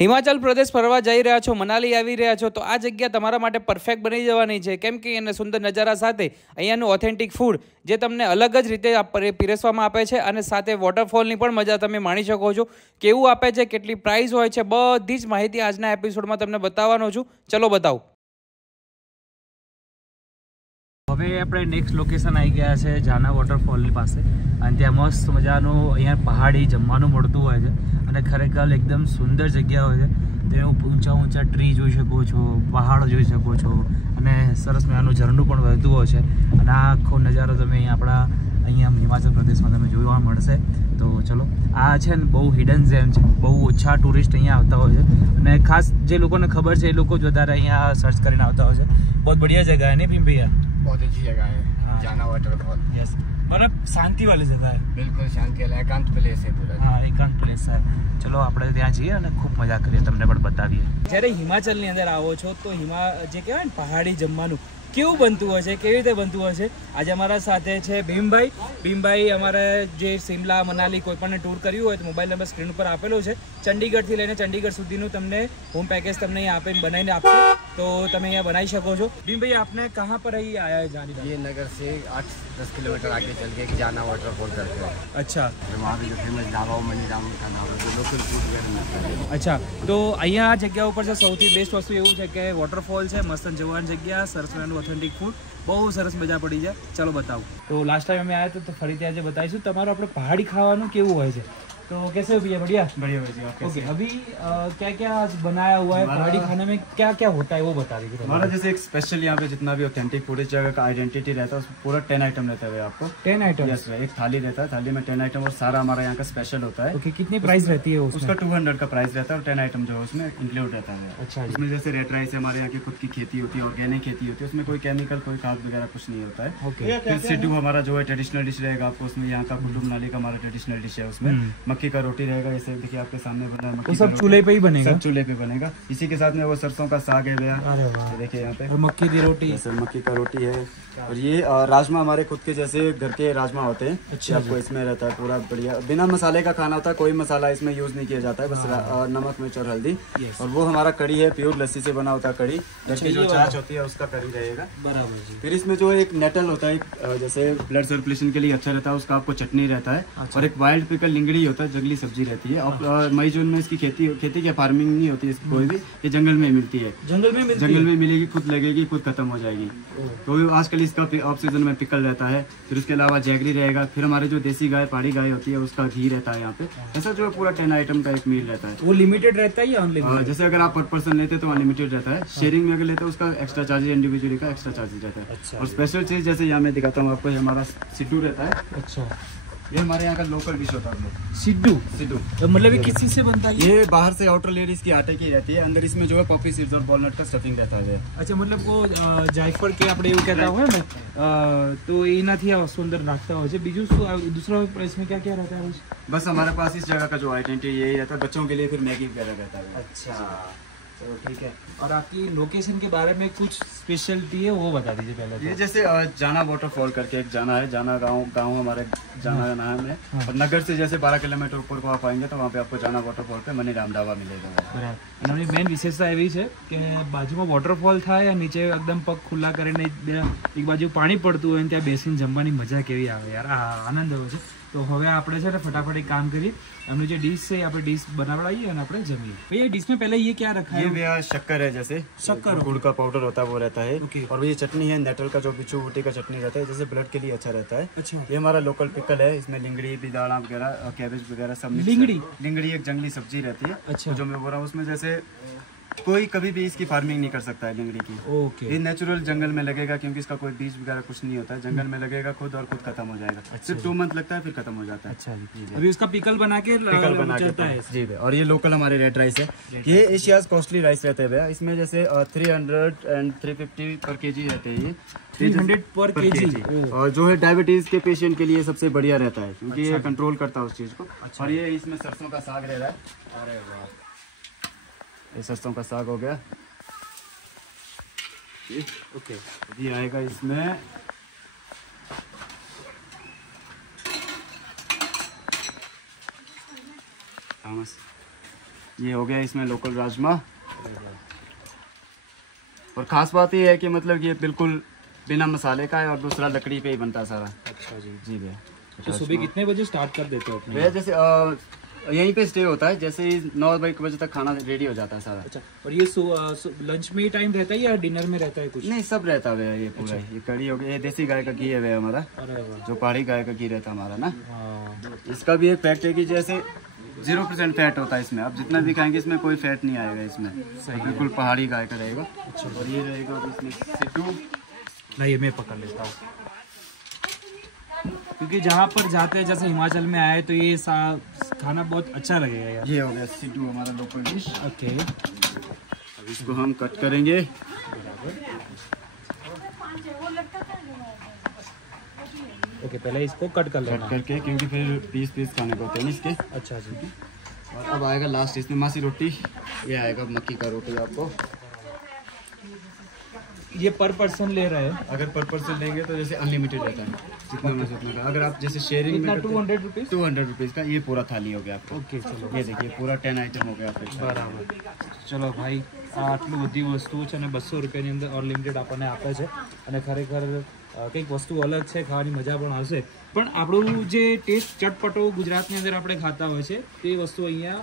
હિમાચલ પ્રદેશ ફરવા જઈ રહ્યા છો, મનાલી આવી રહ્યા છો તો આ જગ્યા તમારા માટે પરફેક્ટ બની જવાની છે, કેમ કે એને સુંદર નજારા સાથે અહીંયાનું ઓથેન્ટિક ફૂડ જે તમને અલગ જ રીતે પીરસવામાં આપે છે અને સાથે વોટરફોલની પણ મજા તમે માણી શકો છો. કેવું આપે છે, કેટલી પ્રાઇસ હોય છે, બધી જ માહિતી આજના એપિસોડમાં તમને બતાવવાનો છું. ચલો બતાવું. હવે આપણે નેક્સ્ટ લોકેશન આવી ગયા છે જાના વોટરફોલની પાસે અને ત્યાં મસ્ત મજાનું અહીંયા પહાડી જમવાનું મળતું હોય છે અને ખરેખર એકદમ સુંદર જગ્યા હોય છે. તેનું ઊંચા ઊંચા ટ્રી જોઈ શકો છો, પહાડો જોઈ શકો છો અને સરસ મજાનું ઝરણું પણ વહેતું હોય છે અને આ આખો નજારો તમે અહીંયા હિમાચલ પ્રદેશમાં તમે જોવા મળશે. તો ચલો, આ છે ને બહુ હિડન જેમ છે, બહુ ઓછા ટુરિસ્ટ અહીંયા આવતા હોય છે અને ખાસ જે લોકોને ખબર છે એ લોકો જ વધારે અહીંયા સર્ચ કરીને આવતા હોય છે. બહુ બઢિયા જગह है नहीं भीम भैया? बहुत अच्छी जगह है। हाँ। जाना वाटरफॉल। यस, मतलब शांति वाली जगह है। बिल्कुल शांति वाला एकांत प्लेस है पूरा। हाँ, एकांत प्लेस है. चलो આપણે ત્યાં જઈએ અને ખૂબ મજા કરીએ, તમને પણ બતાવીએ. જ્યારે હિમાચલની અંદર આવો છો તો જે કહેવાય ને પહાડી જમવાનું કેવું બનતું હોય છે, કેવી રીતે બનતું હોય છે. આજે અમારા સાથે છે ભીમભાઈ. અમારે જે શિમલા મનાલી કોઈ પણ ટૂર કર્યું હોય તો મોબાઈલ નંબર સ્ક્રીન ઉપર આપેલો છે. ચંડીગઢથી લઈને ચંડીગઢ સુધીનું તમને હોમ પેકેજ તમને અહીંયા આપીને બનાવીને આપશે, તો તમે અહીંયા બનાવી શકો છો. ભીમભાઈ, आपने कहाँ पर ही आया है जाने? ये नगर से 8-10 किलोमीटर आगे चल के जाना वाटरफॉल करते हैं। अच्छा, वहाँ पे जो फेमस ढाबा मनीराम का नाम है, जो लोकल फूड वगैरह मिलता है। अच्छा, तो અહીંયા આ જગ્યા ઉપર છે સૌથી બેસ્ટ વસ્તુ એવું છે કે વોટરફોલ છે, મસ્ત જોવાની જગ્યા, સરસ મજાનું ઓથેન્ટિક ફૂડ, બહુ સરસ મજા પડી જાય. ચલો બતાવું. તો લાસ્ટ ટાઈમ અમે આવ્યા હતા તો ફરીથી આજે બતાવીશું. તમારું આપણે પહાડી ખાવાનું કેવું હોય છે, तो कैसे हो भैया? बढ़िया बढ़िया भैया। ओके, अभी क्या क्या आज बनाया हुआ है पहाड़ी खाने में, क्या क्या होता है वो बता दीजिए. हमारा जैसे एक स्पेशल यहाँ पे जितना भी ऑथेंटिक फूड इस जगह का आइडेंटिटी रहता है, उसमें पूरा 10 आइटम रहता है आपको. 10 आइटम? यस, एक थाली रहता है, थाली में 10 आइटम और सारा हमारा यहाँ का स्पेशल होता है. ओके, कितनी प्राइस रहती है उसका 200 का प्राइस रहता है और 10 आइटम जो है उसमें इंक्लूड रहता है. अच्छा, उसमें जैसे रेड राइस है, हमारे यहाँ की खुद की खेती होती है, ऑर्गेनिक खेती होती है, उसमें कोई केमिकल कोई खाद वगैरह कुछ नहीं होता है. फिर सिड्डू हमारा जो है ट्रेडिशनल डिश रहेगा आपको, उसमें यहाँ का कुल्लू मनाली का हमारा ट्रेडिशनल डिश है. उसमें मक्की का रोटी रहेगा, जैसे देखिए आपके सामने बना है. तो सब चूल्हे पे ही बनेगा? सब चूल्हे पे बनेगा. इसी के साथ में वो सरसों का साग है भैया. अरे वाह, देखिए यहाँ पे मक्की की रोटी. मक्की का रोटी है. और ये राजमा हमारे खुद के जैसे घर के राजमा होते हैं. अच्छा, आपको इसमें रहता है पूरा बढ़िया, बिना मसाले का खाना होता है, कोई मसाला इसमें यूज नहीं किया जाता है, बस नमक मिर्च और हल्दी. और वो हमारा कड़ी है, प्योर लस्सी से बना होता है कड़ी. लस्सी जो छाछ होती है उसका कड़ी रहेगा. बराबर जी. फिर इसमें जो एक नेटल होता है, जैसे ब्लड सर्कुलेशन के लिए अच्छा रहता है, उसका आपको चटनी रहता है. और एक वाइल्ड पिकल लिंगड़ी होता है, जंगली सब्जी रहती है. और मई जून में इसकी खेती की फार्मिंग नहीं होती है कोई भी, ये जंगल में मिलती है. जंगल में मिलेगी, खुद लगेगी, खुद खत्म हो जाएगी. तो आजकल इसका ऑफ सीजन में पिकल रहता है. फिर उसके अलावा जैगरी रहेगा. फिर हमारे जो देसी गाय पहाड़ी गाय होती है उसका घी रहता है यहाँ पे. ऐसा जो है पूरा 10 आइटम का एक मील रहता है. वो लिमिटेड रहता है या अनलिमिटेड? जैसे अगर आप पर पर्सन लेते हैं तो अनलिमिटेड रहता है. शेयरिंग में अगर लेते हैं उसका एक्स्ट्रा चार्जेस, इंडिविजुअली का एक्स्ट्रा चार्जेस रहता है. अच्छा. और स्पेशल चीज जैसे यहाँ मैं दिखाता हूँ आपको, हमारा सिड्डू रहता है. अच्छा, ये हमारे यहाँ का लोकल डिश होता है. सिड्डू तो मतलब ये किसी से बनता है? ये बाहर से आउटर लेयर इसकी आटे की रहती है, अंदर इसमें जो है पॉपी सीड्स और वॉलनट का स्टफिंग रहता है. अच्छा, मतलब वो જાયફળ કે આપણે એવું કહેતા હોય ને, તો એનાથી આ સુંદર નાખતા હોય છે. બીજું શું दूसरा इसमें क्या क्या रहता है? बस हमारे पास इस जगह का जो आइडेंटिटी यही रहता है. बच्चों के लिए फिर मैगी वगैरह रहता है. अच्छा, तो ठीक है. और आपकी लोकेशन के बारे में कुछ स्पेशलिटी है वो बता दीजिए पहले. ये जैसे जाना वाटरफॉल करके एक जाना है, जाना गांव हमारे जाना नाम है. और नगर से जैसे 12 किलोमीटर ऊपर को आप आएंगे तो वहाँ पे आपको जाना वाटरफॉल पे मनीराम ढाबा मिलेगा. बराबर. એની મેઇન વિશેષતા એવી છે કે બાજુમાં વોટરફોલ થાય, નીચે એકદમ પગ ખુલ્લા કરીને એક બાજુ પાણી પડતું હોય અને ત્યાં બેસીને જમવાની મજા કેવી આવે યાર, આનંદ આવે છે. તો હવે આપણે છે ને फटाफट एक काम करिए, हमने जो डिश है આપણે डिश बनावड़ाइए और આપણે जमिए. भैया डिश में पहले ये क्या रखा है? ये भैया शक्कर है, जैसे शक्कर गुड़ का पाउडर होता है वो रहता है. Okay. और ये चटनी है नेटल का, जो बिच्छू बूटी का चटनी रहता है, जैसे ब्लड के लिए अच्छा रहता है. अच्छा, ये हमारा लोकल पिकल है, इसमें लिंगड़ी बिदाड़ा वगैरह कैबेज वगैरह सब. लिंगड़ी एक जंगली सब्जी रहती है. अच्छा, जो मैं बोल रहा हूँ उसमें जैसे कोई कभी भी इसकी फार्मिंग नहीं कर सकता है लिंगड़ी की. ओके. ये नेचुरल जंगल में लगेगा, क्योंकि इसका कोई बीज वगैरह कुछ नहीं होता है. जंगल में लगेगा खुद और खुद खत्म हो जाएगा. सिर्फ 2 मंथ लगता है, फिर खत्म हो जाता है. अच्छा, अभी उसका पिकल बना के चलता है जी भैया. और ये लोकल हमारे रेड राइस है. ये एशियाज कॉस्टली राइस रहते हैं भैया. इसमें जैसे 300 एंड 350 पर केजी रहते हैं. ये 300 पर केजी. और जो है डायबिटीज के पेशेंट के लिए सबसे बढ़िया रहता है, क्योंकि ये कंट्रोल करता है उस चीज को. और ये इसमें सरसों का साग रह रहा है. अरे वाह, ये सरसों का साग हो गया. ओके, ये आएगा इसमें ये हो गया इसमें लोकल राजमा। और खास बात ये है कि मतलब ये बिल्कुल बिना मसाले का है और दूसरा लकड़ी पे ही बनता है सारा। अच्छा जी। जी भैया। तो सुबह कितने बजे स्टार्ट कर देते हो अपने? भैया जैसे यहीं पे स्टे होता है, जैसे ही 9 बजे तक खाना रेडी हो जाता है सारा। अच्छा, और ये लंच में ही टाइम रहता है या डिनर में रहता है कुछ? नहीं, सब रहता है भैया ये पूरा। ये कड़ी हो गई, ये देसी गाय का घी है भैया हमारा। अरे वाह। जो पहाड़ी गाय का घी रहता है हमारा ना। हाँ। इसका भी एक फैक्ट है कि जैसे 0% फैट होता है इसमें। आप जितना भी खाएंगे इसमें कोई फैट नहीं आएगा इसमें। सही है। बिल्कुल पहाड़ी गाय का रहेगा। अच्छा। और ये रहेगा इसमें सिड्डू। नहीं, ये मैं पकड़ लेता हूँ, क्योंकि जहाँ पर जाते हैं जैसे हिमाचल में आए तो ये खाना बहुत अच्छा लगेगा यार। ये हो गया सिड्डू हमारा लोकल डिश। ओके। अब इसको हम कट करेंगे। ओके, पहले इसको कट कर लेना कट करके, क्योंकि फिर पीस खाने को होते हैं इसके। अच्छा जी। और अब आएगा लास्ट इसमें मासी रोटी। ये आएगा मक्की का रोटी आपको। ये पर पर्सन ले रहे हैं? अगर पर पर्सन लेंगे तो जैसे अनलिमिटेड रहता है, जितना मर्जी उतना का। अगर आप जैसे शेयरिंग में 200 रुपीज़ 200 रुपीज़ का ये पूरा थाली हो गया आपको। ओके, चलो। ये देखिए पूरा 10 आइटम हो गया आपको। બરાબર, ચલો ભાઈ, આટલું બધી વસ્તુઓ છે અને 200 રૂપિયાની અંદર અનલિમિટેડ આપણને આપે છે અને ખરેખર કંઈક વસ્તુ અલગ છે, ખાવાની મજા પણ આવશે. પણ આપણું જે ટેસ્ટ ચટપટો ગુજરાતની અંદર આપણે ખાતા હોય છે તે વસ્તુ અહીંયા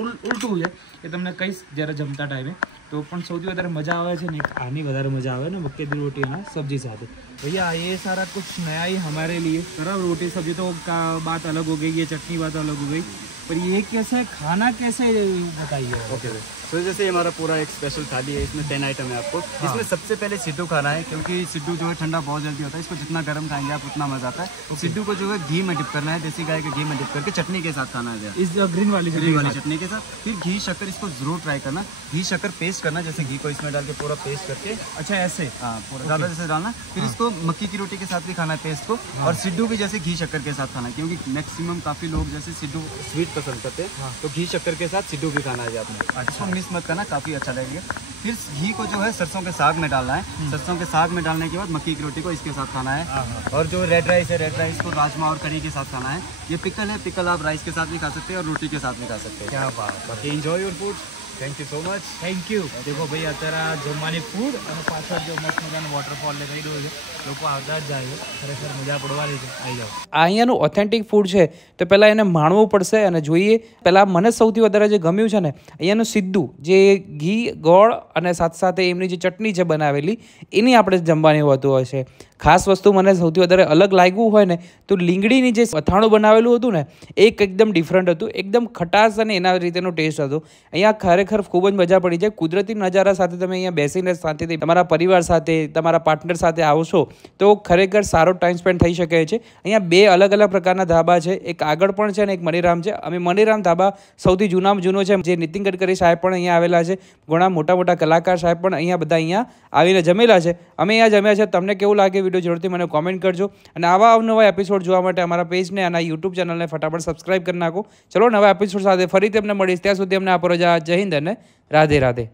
ઉલટું છે કે તમને કહીશ જ્યારે જમતા ટાઈમે તો પણ સૌથી વધારે મજા આવે છે ને આની વધારે મજા આવે ને મक्के की रोटी ना सब्जी साथ. भैया ये सारा कुछ नया ही हमारे लिए करा. रोटी सब्जी तो का बात अलग हो गई, ये चटनी बात अलग हो गई, पर ये कैसे खाना कैसे बताइए. ओके तो जैसे हमारा पूरा एक स्पेशल थाली है, इसमें 10 आइटम है आपको. हाँ. इसमें सबसे पहले सिड्डू खाना है, क्योंकि सिड्डू जो है ठंडा बहुत जल्दी होता है. इसको जितना गर्म खाएंगे आप उतना मजा आता है. सिड्डू को जो है घी में डिप करना है, देसी गाय के घी में डिप करके चटनी के साथ खाना है. इस ग्रीन वाली चटनी के साथ फिर घी शक्कर इसको जरूर ट्राई करना. घी शक्कर पेस्ट करना, जैसे घी को इसमें डाल के पूरा पेस्ट करके. अच्छा ऐसे? हाँ, पूरा ज़्यादा जैसे डालना. फिर इसको मक्की की रोटी के साथ भी खाना है पेस्ट को. और सिड्डू भी जैसे घी शक्कर के साथ खाना है, क्योंकि मैक्सिमम काफ़ी लोग जैसे सिड्डू स्वीट पसंद करते हैं. तो घी शक्कर के साथ सिड्डू भी खाना है आपने. अच्छा, मिस मत करना, काफ़ी अच्छा लगेगा. फिर घी को जो है सरसों के साग में डालना है. सरसों के साग में डालने के बाद मक्की की रोटी को इसके साथ खाना है. और जो रेड राइस है, रेड राइस को राजमा और कढ़ी के साथ खाना है. ये पिकल है, पिकल आप राइस के साथ भी खा सकते हैं और रोटी के साथ भी खा सकते हैं. क्या बात. बाकी enjoy your food. Thank you so much. Thank you. દેખો ભાઈ અત્યારે આ જમવાની ફૂડ અને પાછળ જો મસ્ત મજાનું વોટરફોલ લગાવી દો છે, લોકો આવતા જ જાય છે, ખરેખર મજા પડવાની છે. આવી જાઓ. આ અહીંયાનું ઓથેન્ટિક ફૂડ છે તો પહેલાં એને માણવું પડશે અને જોઈએ. પહેલાં મને સૌથી વધારે જે ગમ્યું છે ને અહીંયાનું સિદ્ધુ, જે ઘી ગોળ અને સાથે સાથે એમની જે ચટણી છે બનાવેલી એની આપણે જમવાની હોતું હોય છે. ખાસ વસ્તુ મને સૌથી વધારે અલગ લાગ્યું હોય ને તો લીંગડીની જે અથાણું બનાવેલું હતું ને એક એકદમ ડિફરન્ટ હતું, એકદમ ખટાશ અને એના રીતેનો ટેસ્ટ હતો. અહીંયા ખરેખર ખૂબ જ મજા પડી જાય. કુદરતી નજારા સાથે તમે અહીંયા બેસીને શાંતિથી તમારા પરિવાર સાથે, તમારા પાર્ટનર સાથે આવશો તો ખરેખર સારો ટાઈમ સ્પેન્ડ થઈ શકે છે. અહીંયા બે અલગ અલગ પ્રકારના ધાબા છે, એક આગળ પણ છે અને એક મનીરામ છે. અમે મનીરામ ધાબા સૌથી જૂનામાં જૂનો છે, જે નીતિન ગડકરી સાહેબ પણ અહીંયા આવેલા છે, ઘણા મોટા મોટા કલાકાર સાહેબ પણ અહીંયા બધા અહીંયા આવીને જમેલા છે. અમે અહીંયા જમ્યા છે. તમને કેવું લાગે વિડીયો જરૂરથી મને કોમેન્ટ કરજો અને આવા અવનવા એપિસોડ જોવા માટે અમારા પેજને અને યુટ્યુબ ચેનલને ફટાફટ સબસ્ક્રાઈબ કરી નાખો. ચલો નવા એપિસોડ સાથે ફરી તમને મળીશ. ત્યાં સુધી અમને આપો રજા. જય હિન્દ અને રાધે રાધે.